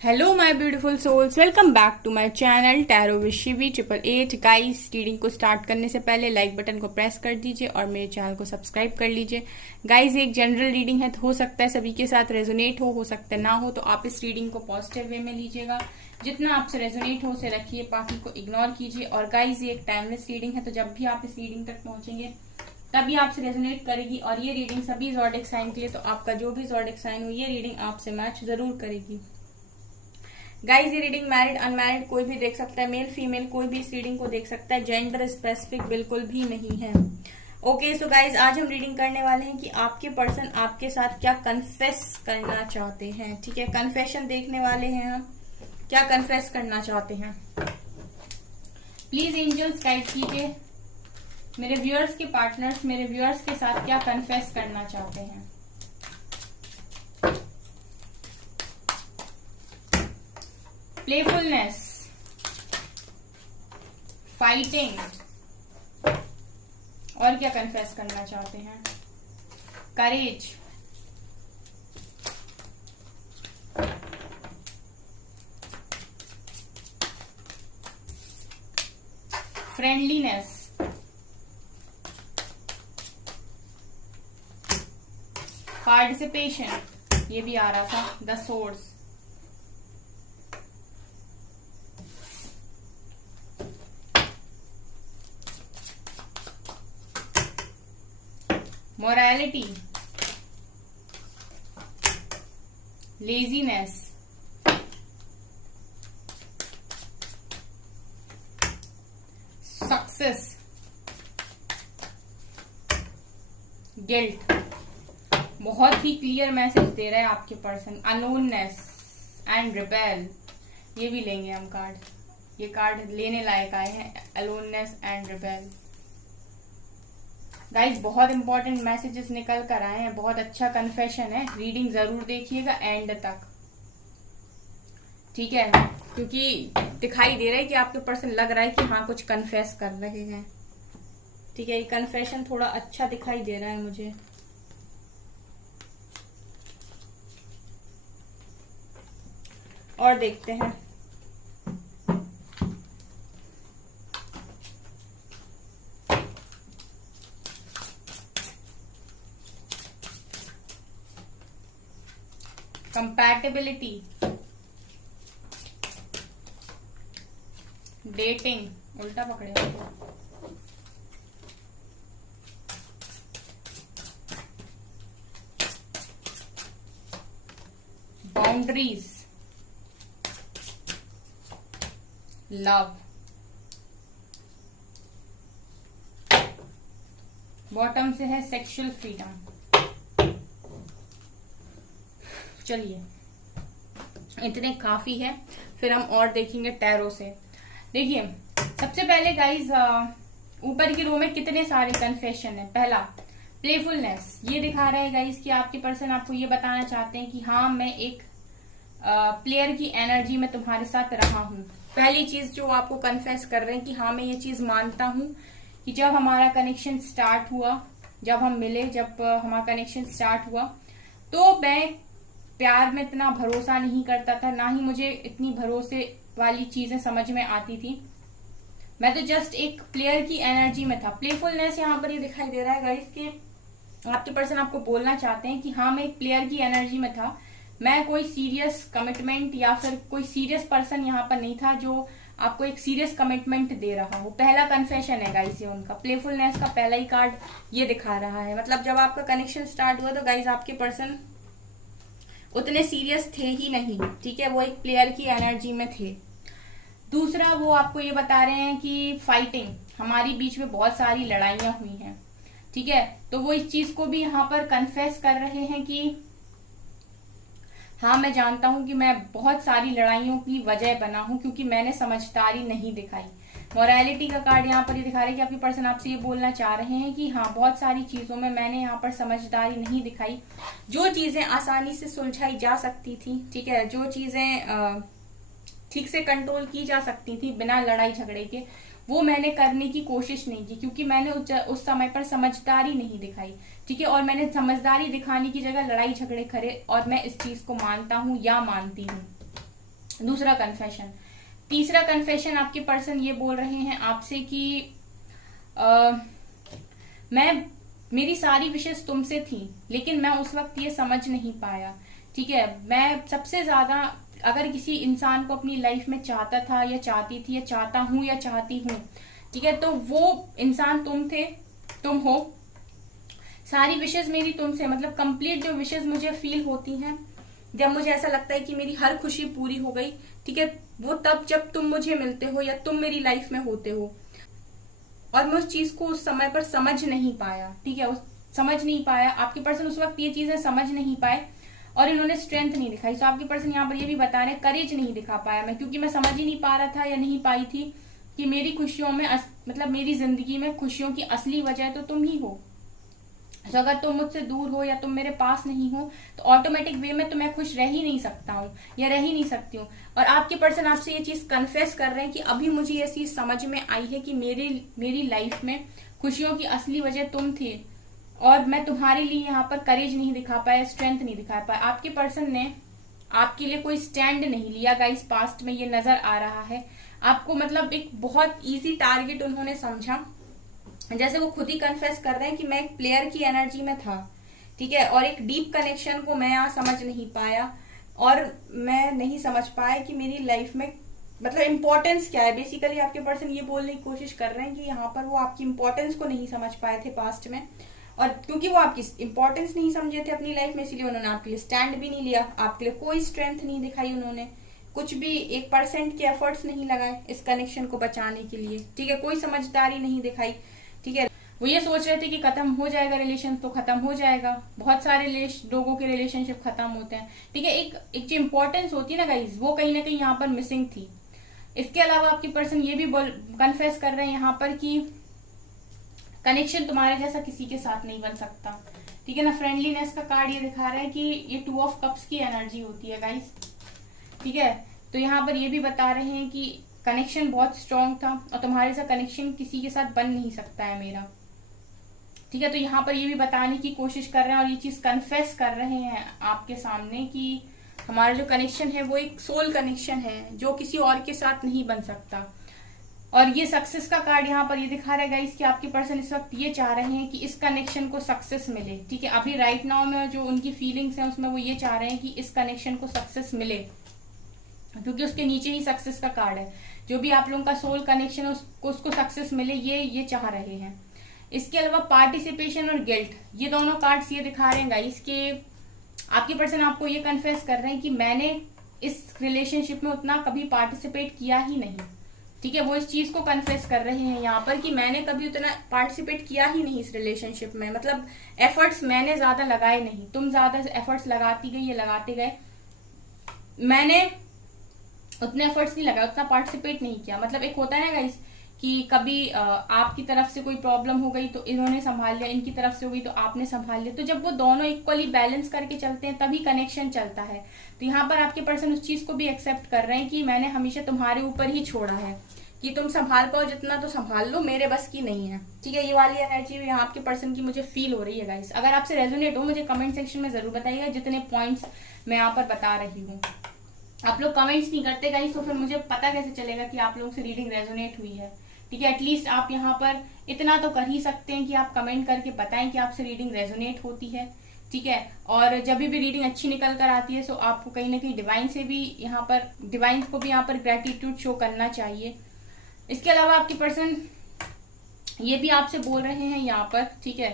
Hello my beautiful souls, welcome back to my channel tarot with Shivi 888। Guys, reading को start करने से पहले like button को press कर दीजिए और मेरे चैनल को सब्सक्राइब कर लीजिए। गाइस, एक जनरल रीडिंग है तो हो सकता है सभी के साथ रेजोनेट हो सकता है ना हो, तो आप इस रीडिंग को पॉजिटिव वे में लीजिएगा। जितना आपसे रेजोनेट हो उसे रखिए, बाकी को इग्नोर कीजिए। और गाइस, ये एक टाइमलेस रीडिंग है, तो जब भी आप इस रीडिंग तक पहुंचेंगे तभी आपसे रेजोनेट करेगी। और ये रीडिंग सभी ज़ोडिक साइन के लिए, तो आपका जो भी ज़ोडिक साइन हो ये रीडिंग आपसे मैच जरूर करेगी। गाइज, ये रीडिंग मैरिड अनमैरिड कोई भी देख सकता है, मेल फीमेल कोई भी इस रीडिंग को देख सकता है, जेंडर स्पेसिफिक बिल्कुल भी नहीं है। ओके, सो गाइज, आज हम रीडिंग करने वाले हैं कि आपके पर्सन आपके साथ क्या कन्फेस करना चाहते हैं। ठीक है, कन्फेशन देखने वाले हैं हम, क्या कन्फेस करना चाहते हैं। प्लीज एंजल्स गाइड कीजिए मेरे व्यूअर्स के पार्टनर्स मेरे व्यूअर्स के साथ क्या कन्फेस करना चाहते हैं। प्लेफुलनेस, फाइटिंग, और क्या कन्फेस करना चाहते हैं। करेज, फ्रेंडलीनेस, पार्टिसिपेशन, ये भी आ रहा था, the source, morality, laziness, success, guilt. बहुत ही क्लियर मैसेज दे रहा है आपके पर्सन। अनोननेस एंड रिबेल, ये भी लेंगे हम कार्ड, ये कार्ड लेने लायक आए हैं, अलोननेस एंड रिबेल। गाइज, बहुत इंपॉर्टेंट मैसेजेस निकल कर आए हैं, बहुत अच्छा कन्फेशन है, रीडिंग जरूर देखिएगा एंड तक। ठीक है, क्योंकि दिखाई दे रहा है कि आपके पर्सन लग रहा है कि हाँ कुछ कन्फेस कर रहे हैं। ठीक है, ये कन्फेशन थोड़ा अच्छा दिखाई दे रहा है मुझे। और देखते हैं। कंपैटिबिलिटी, डेटिंग, उल्टा पकड़े, बाउंड्रीज, लव, बॉटम से है सेक्सुअल फ्रीडम। चलिए, इतने काफी है, फिर हम और देखेंगे टैरो से। देखिए, सबसे पहले गाइज, ऊपर की रो में कितने सारे कन्फेशन है। पहला, प्लेफुलनेस, ये दिखा रहा है गाइज कि आपके पर्सन आपको ये बताना चाहते हैं कि हाँ, मैं एक प्लेयर की एनर्जी में तुम्हारे साथ रहा हूं। पहली चीज जो आपको कन्फेस कर रहे हैं कि हाँ, मैं ये चीज मानता हूं कि जब हमारा कनेक्शन स्टार्ट हुआ, जब हम मिले, जब हमारा कनेक्शन स्टार्ट हुआ, तो मैं प्यार में इतना भरोसा नहीं करता था, ना ही मुझे इतनी भरोसे वाली चीजें समझ में आती थी। मैं तो जस्ट एक प्लेयर की एनर्जी में था। प्लेफुलनेस यहाँ पर ये दिखाई दे रहा है गाइस कि आपके पर्सन आपको बोलना चाहते हैं कि हाँ, मैं एक प्लेयर की एनर्जी में था, मैं कोई सीरियस कमिटमेंट या फिर कोई सीरियस पर्सन यहाँ पर नहीं था जो आपको एक सीरियस कमिटमेंट दे रहा हो। पहला कन्फेशन है गाइस ये उनका। प्लेफुलनेस का पहला ही कार्ड ये दिखा रहा है, मतलब जब आपका कनेक्शन स्टार्ट हुआ तो गाइस आपके पर्सन उतने सीरियस थे ही नहीं। ठीक है, वो एक प्लेयर की एनर्जी में थे। दूसरा, वो आपको ये बता रहे हैं कि फाइटिंग, हमारी बीच में बहुत सारी लड़ाइयां हुई हैं। ठीक है, तो वो इस चीज को भी यहाँ पर कन्फेस कर रहे हैं कि हाँ, मैं जानता हूं कि मैं बहुत सारी लड़ाइयों की वजह बना हूं क्योंकि मैंने समझदारी नहीं दिखाई। मोरालिटी का कार्ड यहाँ पर ये दिखा रहा है कि आपके पर्सन आपसे ये बोलना चाह रहे हैं कि हाँ, बहुत सारी चीजों में मैंने यहाँ पर समझदारी नहीं दिखाई। जो चीजें आसानी से सुलझाई जा सकती थी, ठीक है, जो चीजें ठीक से कंट्रोल की जा सकती थी बिना लड़ाई झगड़े के, वो मैंने करने की कोशिश नहीं की क्योंकि मैंने उस समय पर समझदारी नहीं दिखाई। ठीक है, और मैंने समझदारी दिखाने की जगह लड़ाई झगड़े करे, और मैं इस चीज को मानता हूं या मानती हूँ। दूसरा कन्फेशन। तीसरा कन्फेशन, आपके पर्सन ये बोल रहे हैं आपसे कि मेरी सारी विशेष तुमसे थी, लेकिन मैं उस वक्त ये समझ नहीं पाया। ठीक है, मैं सबसे ज्यादा अगर किसी इंसान को अपनी लाइफ में चाहता था या चाहती थी या चाहता हूं या चाहती हूं, ठीक है, तो वो इंसान तुम थे, तुम हो। सारी विशेष मेरी तुमसे, मतलब कंप्लीट जो विशेष मुझे फील होती हैं, जब मुझे ऐसा लगता है कि मेरी हर खुशी पूरी हो गई, ठीक है, वो तब जब तुम मुझे मिलते हो या तुम मेरी लाइफ में होते हो। और मैं उस चीज को उस समय पर समझ नहीं पाया। ठीक है, समझ नहीं पाया। आपके पर्सन उस वक्त ये चीजें समझ नहीं पाए और इन्होंने स्ट्रेंथ नहीं दिखाई। तो आपके पर्सन यहाँ पर ये भी बता रहे हैं, करेज नहीं दिखा पाया मैं, क्योंकि मैं समझ ही नहीं पा रहा था या नहीं पाई थी कि मेरी खुशियों में मतलब मेरी जिंदगी में खुशियों की असली वजह तो तुम ही हो। तो अगर तुम मुझसे दूर हो या तुम मेरे पास नहीं हो तो ऑटोमेटिक वे में तो मैं खुश रह ही नहीं सकता हूँ या रह ही नहीं सकती हूँ। और आपके पर्सन आपसे ये चीज कन्फेस कर रहे हैं कि अभी मुझे ये चीज समझ में आई है कि मेरी लाइफ में खुशियों की असली वजह तुम थी और मैं तुम्हारे लिए यहाँ पर करेज नहीं दिखा पाया, स्ट्रेंथ नहीं दिखा पाया। आपके पर्सन ने आपके लिए कोई स्टैंड नहीं लिया गाइस, पास्ट में ये नजर आ रहा है आपको। मतलब एक बहुत इजी टारगेट उन्होंने समझा। जैसे वो खुद ही कन्फेस कर रहे हैं कि मैं एक प्लेयर की एनर्जी में था, ठीक है, और एक डीप कनेक्शन को मैं यहाँ समझ नहीं पाया और मैं नहीं समझ पाया कि मेरी लाइफ में मतलब इम्पोर्टेंस क्या है। बेसिकली आपके पर्सन ये बोलने की कोशिश कर रहे हैं कि यहाँ पर वो आपकी इम्पोर्टेंस को नहीं समझ पाए थे पास्ट में, और क्योंकि वो आपकी इम्पोर्टेंस नहीं समझे थे अपनी लाइफ में, इसलिए उन्होंने आपके लिए स्टैंड भी नहीं लिया, आपके लिए कोई स्ट्रेंथ नहीं दिखाई, उन्होंने कुछ भी 1% के एफर्ट्स नहीं लगाए इस कनेक्शन को बचाने के लिए। ठीक है, कोई समझदारी नहीं दिखाई। ठीक है, वो ये सोच रहे थे कि खत्म हो जाएगा रिलेशन तो खत्म हो जाएगा। बहुत सारे लोगों के रिलेशनशिप खत्म होते हैं। ठीक है, एक जो इम्पोर्टेंस होती है ना गाइज, वो कहीं ना कहीं यहाँ पर मिसिंग थी। इसके अलावा आपकी पर्सन ये भी कन्फेस कर रहे हैं यहाँ पर कि कनेक्शन तुम्हारे जैसा किसी के साथ नहीं बन सकता। ठीक है ना, फ्रेंडलीनेस का कार्ड ये दिखा रहा है कि ये 2 ऑफ कप्स की एनर्जी होती है गाइज। ठीक है, तो यहाँ पर ये भी बता रहे हैं कि कनेक्शन बहुत स्ट्रांग था और तुम्हारे साथ कनेक्शन किसी के साथ बन नहीं सकता है मेरा। ठीक है, तो यहाँ पर ये भी बताने की कोशिश कर रहे हैं और ये चीज कन्फेस कर रहे हैं आपके सामने कि हमारा जो कनेक्शन है वो एक सोल कनेक्शन है जो किसी और के साथ नहीं बन सकता। और ये सक्सेस का कार्ड यहाँ पर ये दिखा रहा है गाइस कि आपके पर्सन इस वक्त ये चाह रहे हैं कि इस कनेक्शन को सक्सेस मिले। ठीक है, अभी राइट नाउ में जो उनकी फीलिंग्स हैं उसमें वो ये चाह रहे हैं कि इस कनेक्शन को सक्सेस मिले, क्योंकि उसके नीचे ही सक्सेस का कार्ड है। जो भी आप लोगों का सोल कनेक्शन है उसको सक्सेस मिले, ये चाह रहे हैं। इसके अलावा पार्टिसिपेशन और गिल्ट, ये दोनों कार्ड्स ये दिखा रहे हैं गाइस कि आपके पर्सन आपको ये कन्फेस कर रहे हैं कि मैंने इस रिलेशनशिप में उतना कभी पार्टिसिपेट किया ही नहीं। ठीक है, वो इस चीज को कन्फेस कर रहे हैं यहाँ पर कि मैंने कभी उतना पार्टिसिपेट किया ही नहीं इस रिलेशनशिप में, मतलब एफर्ट्स मैंने ज्यादा लगाए नहीं, तुम ज्यादा एफर्ट्स लगाती गई या लगाते गए, मैंने उतने एफर्ट्स नहीं लगाए, उतना पार्टिसिपेट नहीं किया। मतलब एक होता है ना गाइस कि कभी आपकी तरफ से कोई प्रॉब्लम हो गई तो इन्होंने संभाल लिया, इनकी तरफ से हो गई तो आपने संभाल लिया। तो जब वो दोनों इक्वली बैलेंस करके चलते हैं तभी कनेक्शन चलता है। तो यहाँ पर आपके पर्सन उस चीज को भी एक्सेप्ट कर रहे हैं कि मैंने हमेशा तुम्हारे ऊपर ही छोड़ा है कि तुम संभाल पाओ जितना तो संभाल लो, मेरे बस की नहीं है। ठीक है, ये वाली एनर्जी यहाँ आपके पर्सन की मुझे फील हो रही है गाइस। अगर आपसे रेजोनेट हो मुझे कमेंट सेक्शन में जरूर बताइएगा, जितने पॉइंट्स मैं यहाँ पर बता रही हूँ। आप लोग कमेंट्स नहीं करते गाइस तो फिर मुझे पता कैसे चलेगा कि आप लोगों से रीडिंग रेजोनेट हुई है। ठीक है, एटलीस्ट आप यहाँ पर इतना तो कर ही सकते हैं कि आप कमेंट करके बताएं कि आपसे रीडिंग रेजोनेट होती है। ठीक है, और जब भी रीडिंग अच्छी निकल कर आती है तो आपको कहीं ना कहीं डिवाइन से भी यहाँ पर डिवाइन को भी यहाँ पर ग्रेटिट्यूड शो करना चाहिए। इसके अलावा आपके पर्सन ये भी आपसे बोल रहे हैं यहाँ पर, ठीक है,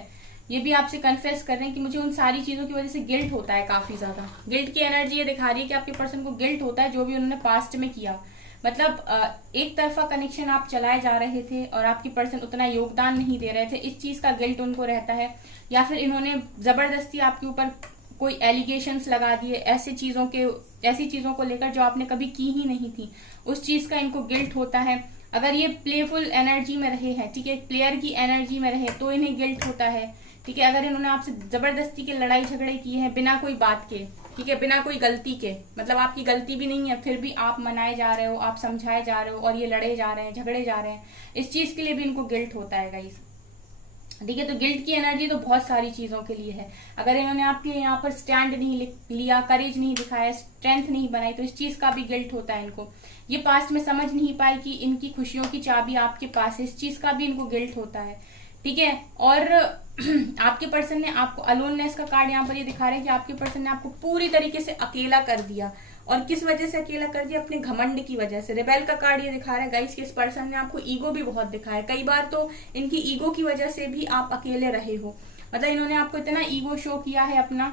ये भी आपसे कन्फेस कर रहे हैं कि मुझे उन सारी चीजों की वजह से गिल्ट होता है, काफी ज्यादा गिल्ट की एनर्जी ये दिखा रही है कि आपके पर्सन को गिल्ट होता है जो भी उन्होंने पास्ट में किया। मतलब एक तरफा कनेक्शन आप चलाए जा रहे थे और आपकी पर्सन उतना योगदान नहीं दे रहे थे, इस चीज का गिल्ट उनको रहता है। या फिर इन्होंने जबरदस्ती आपके ऊपर कोई एलिगेशंस लगा दिए ऐसी चीजों को लेकर जो आपने कभी की ही नहीं थी, उस चीज का इनको गिल्ट होता है। अगर ये प्लेफुल एनर्जी में रहे हैं, ठीक है, प्लेयर की एनर्जी में रहे तो इन्हें गिल्ट होता है। ठीक है, अगर इन्होंने आपसे जबरदस्ती के लड़ाई झगड़े किए हैं बिना कोई बात के, ठीक है, बिना कोई गलती के, मतलब आपकी गलती भी नहीं है फिर भी आप मनाए जा रहे हो, आप समझाए जा रहे हो और ये लड़े जा रहे हैं, झगड़े जा रहे हैं, इस चीज के लिए भी इनको गिल्ट होता है गाइस। ठीक है। तो गिल्ट की एनर्जी तो बहुत सारी चीजों के लिए है। अगर इन्होंने आपके यहाँ पर स्टैंड नहीं लिया, करेज नहीं दिखाया, स्ट्रेंथ नहीं बनाई, तो इस चीज का भी गिल्ट होता है इनको। ये पास्ट में समझ नहीं पाए कि इनकी खुशियों की चाबी आपके पास है, इस चीज का भी इनको गिल्ट होता है। ठीक है। और आपके पर्सन ने आपको, अलोननेस का कार्ड यहाँ पर ये दिखा रहे हैं कि आपके पर्सन ने आपको पूरी तरीके से अकेला कर दिया। और किस वजह से अकेला कर दिया? अपने घमंड की वजह से। रिबेल का कार्ड ये दिखा रहा है गाइस कि इस पर्सन ने आपको ईगो भी बहुत दिखाया। कई बार तो इनकी ईगो की वजह से भी आप अकेले रहे हो। मतलब इन्होंने आपको इतना ईगो शो किया है अपना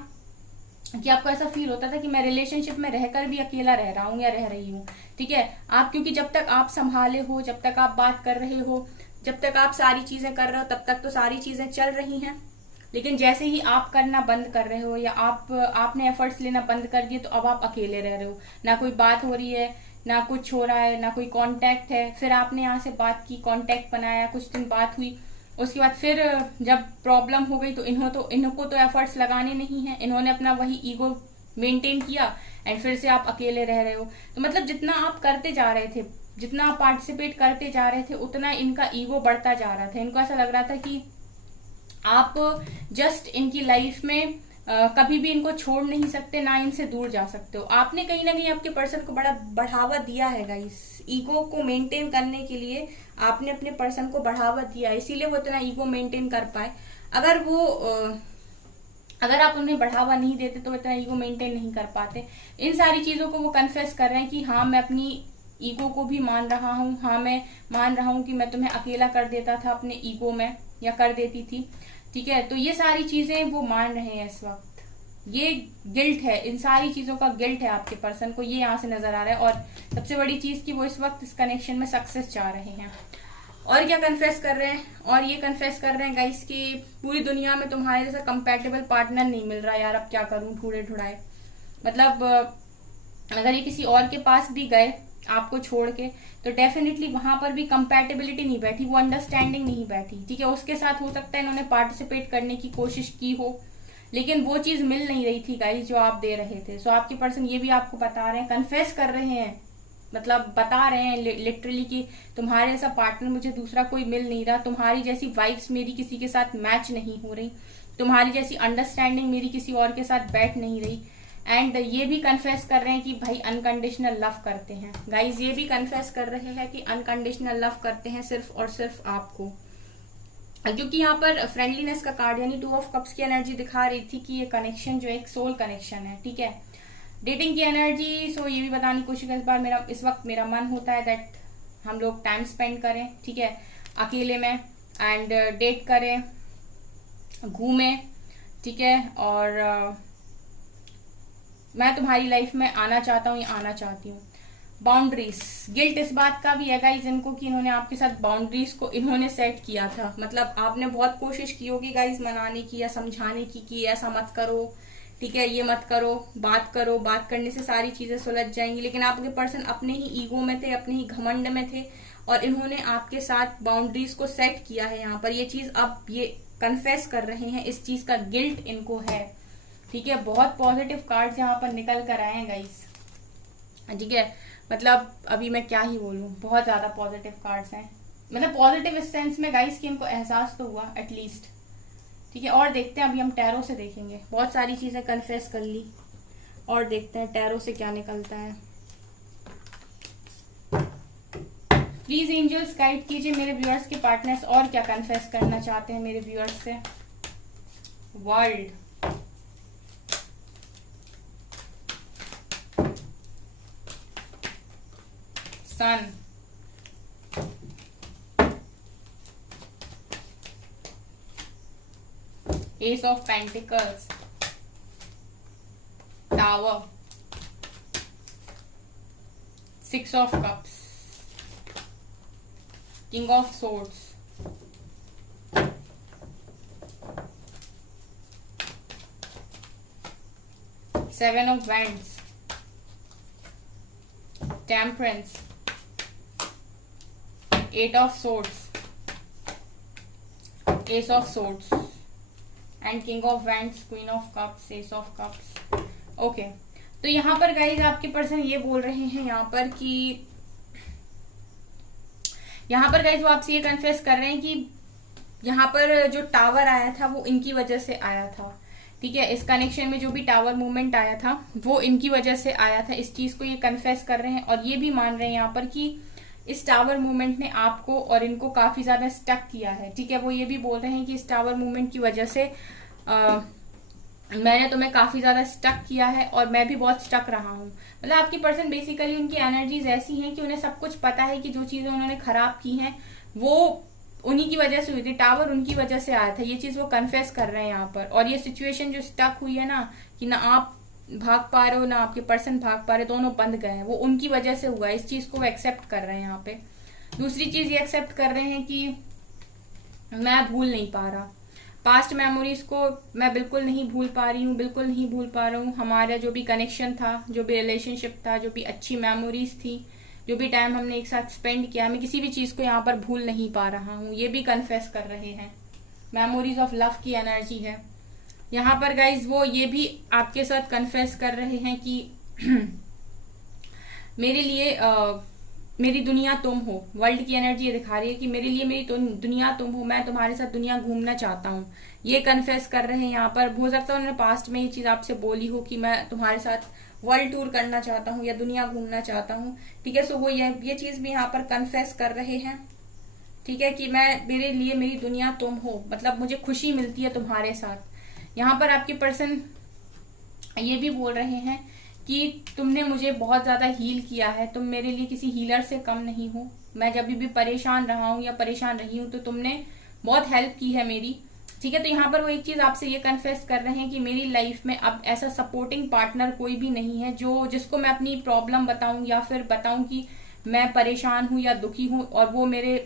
कि आपको ऐसा फील होता था कि मैं रिलेशनशिप में रहकर भी अकेला रह रहा हूँ या रह रही हूँ। ठीक है। आप, क्योंकि जब तक आप संभाले हो, जब तक आप बात कर रहे हो, जब तक आप सारी चीजें कर रहे हो, तब तक तो सारी चीजें चल रही हैं। लेकिन जैसे ही आप करना बंद कर रहे हो या आपने एफर्ट्स लेना बंद कर दिए, तो अब आप अकेले रह रहे हो। ना कोई बात हो रही है, ना कुछ हो रहा है, ना कोई कांटेक्ट है। फिर आपने यहाँ से बात की, कांटेक्ट बनाया, कुछ दिन बात हुई, उसके बाद फिर जब प्रॉब्लम हो गई तो इनको तो एफर्ट्स लगाने नहीं है, इन्होंने अपना वही ईगो मेंटेन किया एंड फिर से आप अकेले रह रहे हो। तो मतलब जितना आप करते जा रहे थे, जितना आप पार्टिसिपेट करते जा रहे थे, उतना इनका ईगो बढ़ता जा रहा था। इनको ऐसा लग रहा था कि आप जस्ट इनकी लाइफ में कभी भी इनको छोड़ नहीं सकते, ना इनसे दूर जा सकते हो। आपने कहीं ना कहीं आपके पर्सन को बड़ा बढ़ावा दिया है गाइस। ईगो को मेंटेन करने के लिए आपने अपने पर्सन को बढ़ावा दिया, इसीलिए वो इतना ईगो मेंटेन कर पाए। अगर आप उन्हें बढ़ावा नहीं देते तो वो इतना ईगो मेंटेन नहीं कर पाते। इन सारी चीजों को वो कन्फेस कर रहे हैं कि हाँ, मैं अपनी ईगो को भी मान रहा हूँ। हाँ, मैं मान रहा हूँ कि मैं तुम्हें अकेला कर देता था अपने ईगो में, या कर देती थी। ठीक है। तो ये सारी चीजें वो मान रहे हैं इस वक्त। ये गिल्ट है, इन सारी चीजों का गिल्ट है आपके पर्सन को, ये यहाँ से नजर आ रहा है। और सबसे बड़ी चीज कि वो इस वक्त इस कनेक्शन में सक्सेस चाह रहे हैं। और क्या कन्फेस कर रहे हैं? और ये कन्फेस कर रहे हैं गाइस कि पूरी दुनिया में तुम्हारे जैसा कंपैटिबल पार्टनर नहीं मिल रहा यार, अब क्या करूं, ढूंढे ढूंढाए। मतलब अगर ये किसी और के पास भी गए आपको छोड़ के, तो डेफिनेटली वहां पर भी कंपैटिबिलिटी नहीं बैठी, वो अंडरस्टैंडिंग नहीं बैठी। ठीक है। उसके साथ हो सकता है इन्होंने पार्टिसिपेट करने की कोशिश की हो, लेकिन वो चीज मिल नहीं रही थी गाइस जो आप दे रहे थे। सो आपके पर्सन ये भी आपको बता रहे हैं, कन्फेस कर रहे हैं, मतलब बता रहे हैं लिटरली कि तुम्हारे जैसा पार्टनर मुझे दूसरा कोई मिल नहीं रहा, तुम्हारी जैसी वाइब्स मेरी किसी के साथ मैच नहीं हो रही, तुम्हारी जैसी अंडरस्टैंडिंग मेरी किसी और के साथ बैठ नहीं रही। एंड ये भी कन्फेस कर रहे हैं कि भाई अनकंडीशनल लव करते हैं गाइज। ये भी कन्फेस कर रहे हैं कि अनकंडीशनल लव करते हैं सिर्फ और सिर्फ आपको। क्योंकि यहाँ पर फ्रेंडलीनेस का कार्ड यानी 2 ऑफ कप्स की एनर्जी दिखा रही थी कि ये कनेक्शन जो एक सोल कनेक्शन है। ठीक है। डेटिंग की एनर्जी, सो ये भी बताने की कोशिश इस वक्त मेरा मन होता है दैट हम लोग टाइम स्पेंड करें। ठीक है। अकेले में एंड डेट करें, घूमें। ठीक है। और मैं तुम्हारी लाइफ में आना चाहता हूँ या आना चाहती हूँ। बाउंड्रीज, गिल्ट इस बात का भी है गाइज इनको कि इन्होंने आपके साथ बाउंड्रीज को इन्होंने सेट किया था। मतलब आपने बहुत कोशिश की होगी गाइज मनाने की या समझाने की कि ऐसा मत करो, ठीक है, ये मत करो, बात करने से सारी चीजें सुलझ जाएंगी। लेकिन आपके पर्सन अपने ही ईगो में थे, अपने ही घमंड में थे, और इन्होंने आपके साथ बाउंड्रीज को सेट किया है। यहाँ पर ये चीज अब ये कन्फेस कर रहे हैं, इस चीज का गिल्ट इनको है। ठीक है। बहुत पॉजिटिव कार्ड्स यहाँ पर निकल कर आए हैं गाइस। ठीक है। मतलब अभी मैं क्या ही बोलूं, बहुत ज्यादा पॉजिटिव कार्ड्स हैं। मतलब पॉजिटिव इस सेंस में गाइस कि इनको एहसास तो हुआ एटलीस्ट। ठीक है। और देखते हैं, अभी हम टैरो से देखेंगे। बहुत सारी चीजें कन्फेस कर ली, और देखते हैं टैरो से क्या निकलता है। प्लीज एंजल्स गाइड कीजिए मेरे व्यूअर्स के पार्टनर्स और क्या कन्फेस करना चाहते हैं मेरे व्यूअर्स से। World, sun, Ace of Pentacles, Tower, 6 of Cups, King of Swords, Seven of Wands, Temperance, 8 of Swords, Ace of Swords and king of wands, queen of cups, S of cups. Okay. तो यहाँ पर guys आपके person ये बोल रहे हैं यहाँ पर गाइज वो आपसे ये कन्फेस कर रहे हैं कि यहाँ पर जो टावर आया था वो इनकी वजह से आया था, ठीक है। इस कनेक्शन में जो भी टावर मूवमेंट आया था वो इनकी वजह से आया था। इस चीज को ये कन्फेस कर रहे हैं और ये भी मान रहे हैं यहाँ पर कि इस टावर मूवमेंट ने आपको और इनको काफी ज्यादा स्टक किया है, ठीक है। वो ये भी बोल रहे हैं कि इस टावर मूवमेंट की वजह से मैंने तुम्हें काफी ज्यादा स्टक किया है और मैं भी बहुत स्टक रहा हूँ। मतलब आपकी पर्सन बेसिकली, उनकी एनर्जीज ऐसी हैं कि उन्हें सब कुछ पता है कि जो चीजें उन्होंने खराब की हैं वो उन्हीं की वजह से हुई थी, टावर उनकी वजह से आया था। ये चीज वो कन्फेस कर रहे हैं यहाँ पर। और ये सिचुएशन जो स्टक हुई है ना, कि ना आप भाग पा रहे हो ना आपके पर्सन भाग पा रहे, दोनों बंद गए हैं, वो उनकी वजह से हुआ है। इस चीज को वो एक्सेप्ट कर रहे हैं यहाँ पे। दूसरी चीज ये एक्सेप्ट कर रहे हैं कि मैं भूल नहीं पा रहा, पास्ट मेमोरीज को मैं बिल्कुल नहीं भूल पा रही हूँ, बिल्कुल नहीं भूल पा रहा हूँ। हमारा जो भी कनेक्शन था, जो भी रिलेशनशिप था, जो भी अच्छी मेमोरीज थी, जो भी टाइम हमने एक साथ स्पेंड किया, मैं किसी भी चीज को यहाँ पर भूल नहीं पा रहा हूँ। ये भी कन्फेस कर रहे हैं। मेमोरीज ऑफ लव की एनर्जी है यहाँ पर गाइज। वो ये भी आपके साथ कन्फेस कर रहे हैं कि मेरे लिए मेरी दुनिया तुम हो। वर्ल्ड की एनर्जी ये दिखा रही है कि मेरे लिए मेरी दुनिया तुम हो, मैं तुम्हारे साथ दुनिया घूमना चाहता हूँ। ये कन्फेस कर रहे हैं यहाँ पर। हो सकता है उन्होंने पास्ट में ये चीज आपसे बोली हो कि मैं तुम्हारे साथ वर्ल्ड टूर करना चाहता हूँ या दुनिया घूमना चाहता हूँ, ठीक है। सो वो ये चीज भी यहाँ पर कन्फेस कर रहे हैं, ठीक है, कि मैं, मेरे लिए मेरी दुनिया तुम हो, मतलब मुझे खुशी मिलती है तुम्हारे साथ। यहाँ पर आपके पर्सन ये भी बोल रहे हैं कि तुमने मुझे बहुत ज्यादा हील किया है, तुम मेरे लिए किसी हीलर से कम नहीं हो। मैं जब भी परेशान रहा हूँ या परेशान रही हूँ तो तुमने बहुत हेल्प की है मेरी, ठीक है। तो यहाँ पर वो एक चीज आपसे ये कन्फेस कर रहे हैं कि मेरी लाइफ में अब ऐसा सपोर्टिंग पार्टनर कोई भी नहीं है जो जिसको मैं अपनी प्रॉब्लम बताऊं या फिर बताऊं कि मैं परेशान हूं या दुखी हूं और वो मेरे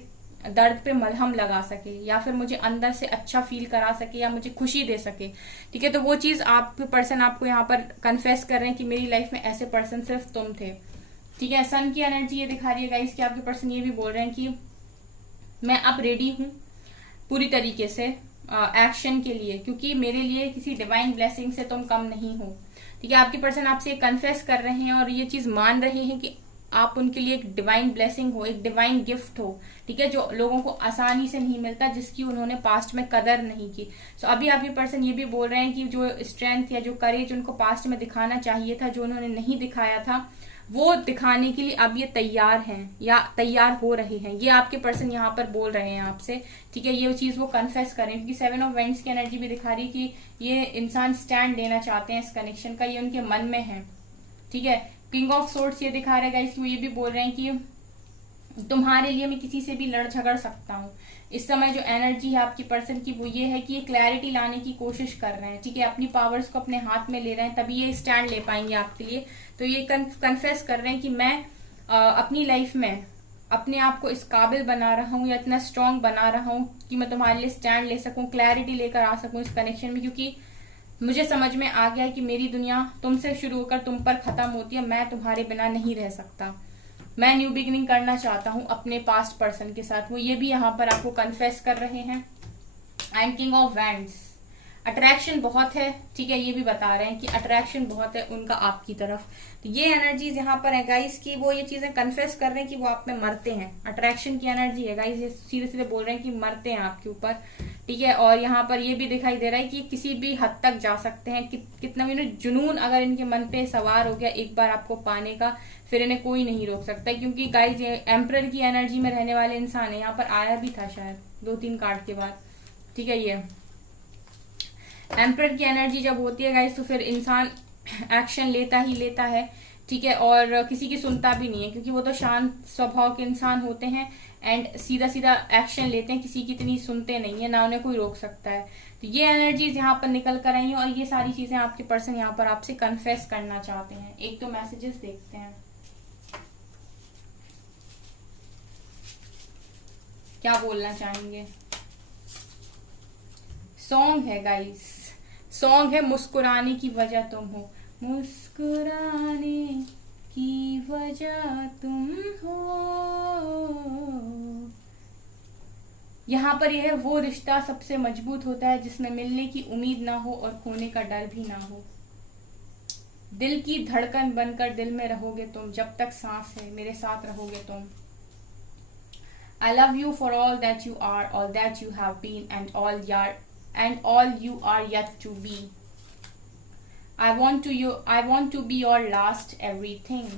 दर्द पे मलहम लगा सके या फिर मुझे अंदर से अच्छा फील करा सके या मुझे खुशी दे सके, ठीक है। तो वो चीज आपके पर्सन आपको यहाँ पर कन्फेस कर रहे हैं कि मेरी लाइफ में ऐसे पर्सन सिर्फ तुम थे, ठीक है। सन की एनर्जी ये दिखा रही है गाइस कि आपके पर्सन ये भी बोल रहे हैं कि मैं अब रेडी हूँ पूरी तरीके से एक्शन के लिए, क्योंकि मेरे लिए किसी डिवाइन ब्लेसिंग से तुम कम नहीं हो, ठीक है। आपके पर्सन आपसे कन्फेस कर रहे हैं और ये चीज मान रहे हैं कि आप उनके लिए एक डिवाइन ब्लेसिंग हो, एक डिवाइन गिफ्ट हो, ठीक है, जो लोगों को आसानी से नहीं मिलता, जिसकी उन्होंने पास्ट में कदर नहीं की। सो अभी आपके पर्सन ये भी बोल रहे हैं कि जो स्ट्रेंथ या जो करेज उनको पास्ट में दिखाना चाहिए था, जो उन्होंने नहीं दिखाया था, वो दिखाने के लिए अब ये तैयार हैं या तैयार हो रहे हैं। ये आपके पर्सन यहाँ पर बोल रहे हैं आपसे, ठीक है। ये चीज वो कन्फेस करें, क्योंकि 7 ऑफ वेंट्स की एनर्जी भी दिखा रही है कि ये इंसान स्टैंड लेना चाहते हैं इस कनेक्शन का, ये उनके मन में है, ठीक है। किंग ऑफ सोर्ड्स ये दिखा रहा है गाइस, वो ये भी बोल रहे हैं कि तुम्हारे लिए मैं किसी से भी लड़ झगड़ सकता हूँ। इस समय जो एनर्जी है आपकी पर्सन की वो ये है कि ये क्लैरिटी लाने की कोशिश कर रहे हैं, ठीक है, अपनी पावर्स को अपने हाथ में ले रहे हैं, तभी ये स्टैंड ले पाएंगे आपके लिए। तो ये कन्फेस कर रहे हैं कि मैं अपनी लाइफ में अपने आप को इस काबिल बना रहा हूँ या इतना स्ट्रांग बना रहा हूँ कि मैं तुम्हारे लिए स्टैंड ले सकूं, क्लैरिटी लेकर आ सकूं इस कनेक्शन में, क्योंकि मुझे समझ में आ गया है कि मेरी दुनिया तुमसे शुरू होकर तुम पर खत्म होती है, मैं तुम्हारे बिना नहीं रह सकता, मैं न्यू बिगिनिंग करना चाहता हूँ अपने पास्ट पर्सन के साथ। वो ये भी यहाँ पर आपको कन्फेस कर रहे हैं। And king of wands, attraction बहुत है, ठीक है, ये भी बता रहे हैं कि अट्रैक्शन बहुत है उनका आपकी तरफ। तो ये एनर्जीज यहाँ पर है गाइस की वो ये चीजें कन्फेस कर रहे हैं कि वो आप में मरते हैं। अट्रैक्शन की एनर्जी है गाइस, ये सीधे सीधे बोल रहे हैं कि मरते हैं आपके ऊपर, ठीक है। और यहाँ पर ये भी दिखाई दे रहा है कि किसी भी हद तक जा सकते हैं, कितना भी जुनून अगर इनके मन पे सवार हो गया एक बार आपको पाने का, फिर इन्हें कोई नहीं रोक सकता, क्योंकि गाइस ये एम्परर की एनर्जी में रहने वाले इंसान है। यहाँ पर आया भी था शायद 2-3 कार्ड के बाद, ठीक है। ये एम्परर की एनर्जी जब होती है गाइस तो फिर इंसान एक्शन लेता ही लेता है, ठीक है, और किसी की सुनता भी नहीं है, क्योंकि वो तो शांत स्वभाव के इंसान होते हैं एंड सीधा सीधा एक्शन लेते हैं, किसी की इतनी सुनते नहीं है, ना उन्हें कोई रोक सकता है। तो ये एनर्जीज यहाँ पर निकल कर आई हैं और ये सारी चीजें आपके पर्सन यहाँ पर आपसे कन्फेस करना चाहते हैं। एक तो मैसेजेस देखते हैं क्या बोलना चाहेंगे। सॉन्ग है गाइस, सॉन्ग है मुस्कुराने की वजह तुम हो, मुस्कुराने की वजह तुम हो। यहाँ पर यह वो रिश्ता सबसे मजबूत होता है जिसमें मिलने की उम्मीद ना हो और खोने का डर भी ना हो। दिल की धड़कन बनकर दिल में रहोगे तुम, जब तक सांस है मेरे साथ रहोगे तुम। I love you for all that you are, all that you have been, and all you are yet to be. I want to be your last everything.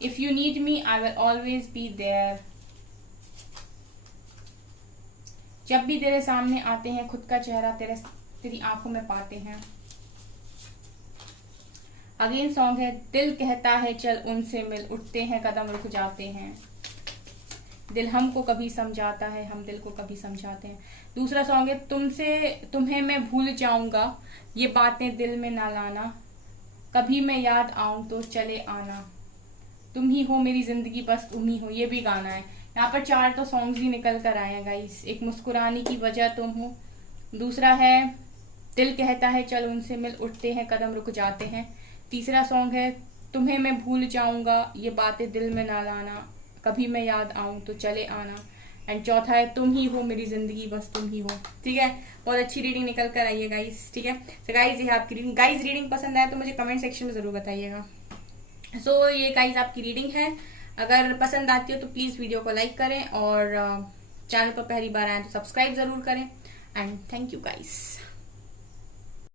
If you need me, I will always be there. जब भी तेरे सामने आते हैं, खुद का चेहरा तेरी आंखों में पाते हैं. अगेन सॉन्ग है, दिल कहता है चल उनसे मिल, उठते हैं कदम रुक जाते हैं. दिल हमको कभी समझाता है, हम दिल को कभी समझाते हैं. दूसरा सॉन्ग है, तुम्हें मैं भूल जाऊंगा, ये बातें दिल में ना लाना, कभी मैं याद आऊं तो चले आना, तुम ही हो मेरी जिंदगी बस तुम ही हो. ये भी गाना है. यहाँ पर 4 तो सॉन्ग्स ही निकल कर आए हैं गाइस. एक मुस्कुराने की वजह तुम हो, दूसरा है दिल कहता है चल उनसे मिल, उठते हैं कदम रुक जाते हैं. तीसरा सॉन्ग है, तुम्हें मैं भूल जाऊंगा, ये बातें दिल में ना लाना, कभी मैं याद आऊं तो चले आना. एंड चौथा है, तुम ही हो मेरी जिंदगी बस तुम ही हो. ठीक है, बहुत अच्छी रीडिंग निकल कर आई है गाइस. ठीक है, तो गाइस ये आपकी रीडिंग. गाइस रीडिंग पसंद आए तो मुझे कमेंट सेक्शन में जरूर बताइएगा. सो ये गाइस आपकी रीडिंग है. अगर पसंद आती हो तो प्लीज वीडियो को लाइक करें और चैनल पर पहली बार आए तो सब्सक्राइब जरूर करें. And thank you guys.